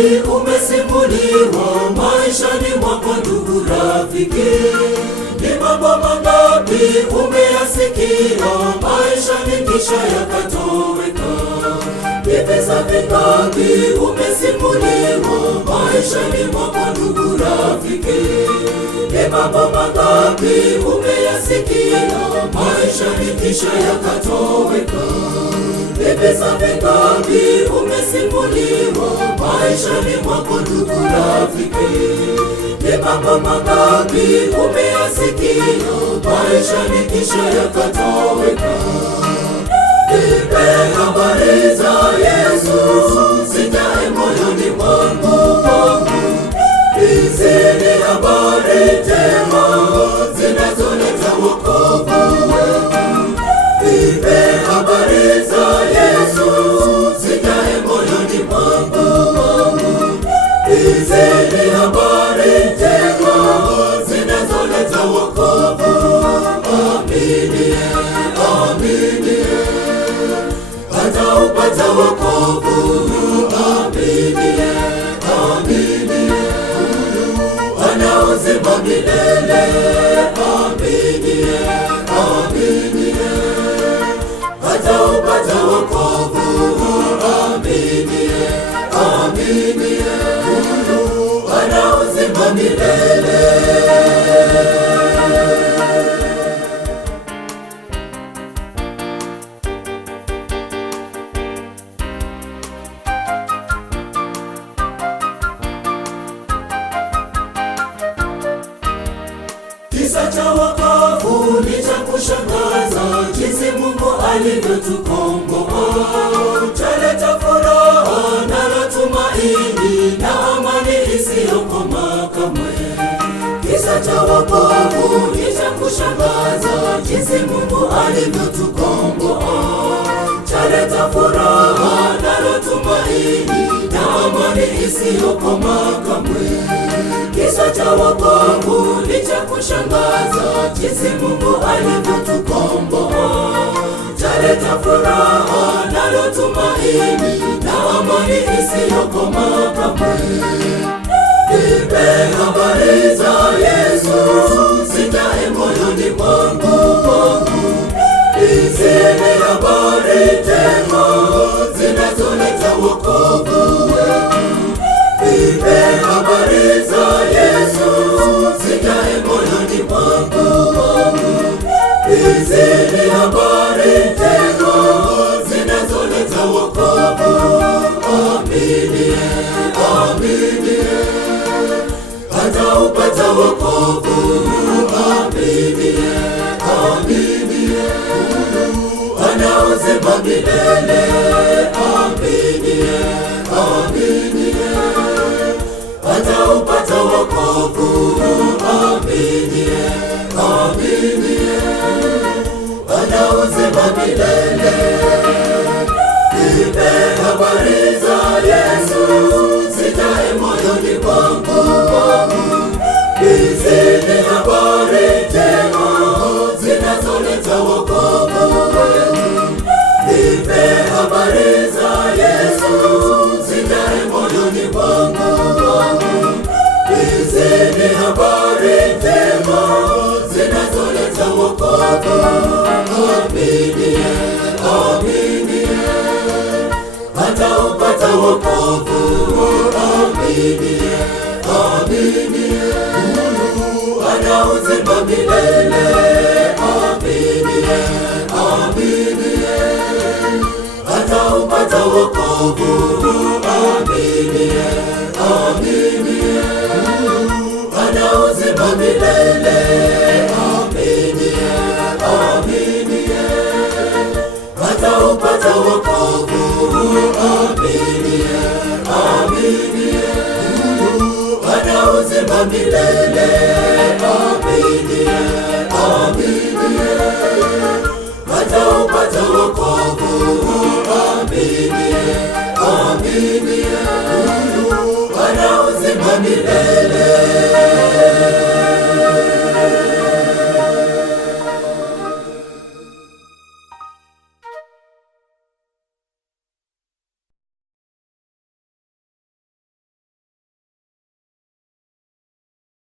mangapi umesimuliwa maishani mwako ndugu rafiki? Ni mambo mangapi umeyasikia maishani kisha yakatoweka? Ni visa vingapi umesimuliwa maishani mwako ndugu rafiki? Ni mambo mangapi umeyasikia maishani kisha yakatoweka? Ni visa vingapi umesimuliwa maishani mwako ndugu rafiki? Ni mambo mangapi umeyasikia maishani kisha yakatoweka? Nipe habari za Yesu zijae moyoni mwangu. Hizi ni habari njema zinazoleta wokovu wetu. Nipe habari za Yesu zijae moyoni mwangu. Hizi ni habari njema zinazoleta wokovu. Amini, amini, ataupata wokovu. Amini, amini, ana uzima milele. Amini, amini, ataupata wokovu. Amini, amini, ana uzima milele. Kisa cha wokovu ni cha kushangaza, jinsi Mungu alivyotukomboa. Chaleta furaha na tumaini na amani isiyokoma kamwe. Kisa cha wokovu ni cha kushangaza, jinsi Mungu alivyotukomboa. Chaleta furaha na tumaini na amani isiyokoma kamwe. Kisa cha wokovu ni cha kushangaza, jinsi Mungu alivyotukomboa. Chaleta furaha na tumaini na amani isiyokoma kamwe. Nipe habari za Yesu zijae moyoni mwangu. Hizi ni habari njema zinazoleta wokovu wetu. Nipe habari za Yesu zijae moyoni mwangu. Hizi ni habari njema zinazoleta wokovu. Amini, amini, ataupata wokovu. Amini, amini, ana uzima milele. Amini, amini, ataupata wokovu. Amini, amini, ana uzima milele. Nipe habari za Yesu zijae moyoni mwangu. Hizi ni habari njema zinazoleta wokovu wetu. Nipe habari za Yesu zijae moyoni mwangu. Hizi ni habari njema zinazoleta wokovu. Amini, amini, ataupata wokovu. Amini, amini, ana uzima milele. Amini, amini, ataupata wokovu. Amini, amini, ana uzima milele. Amini, amini, ataupata wokovu. Amini, amini, ana uzima milele. Amini, amini, ataupata wokovu. Amini, amini, ana uzima milele.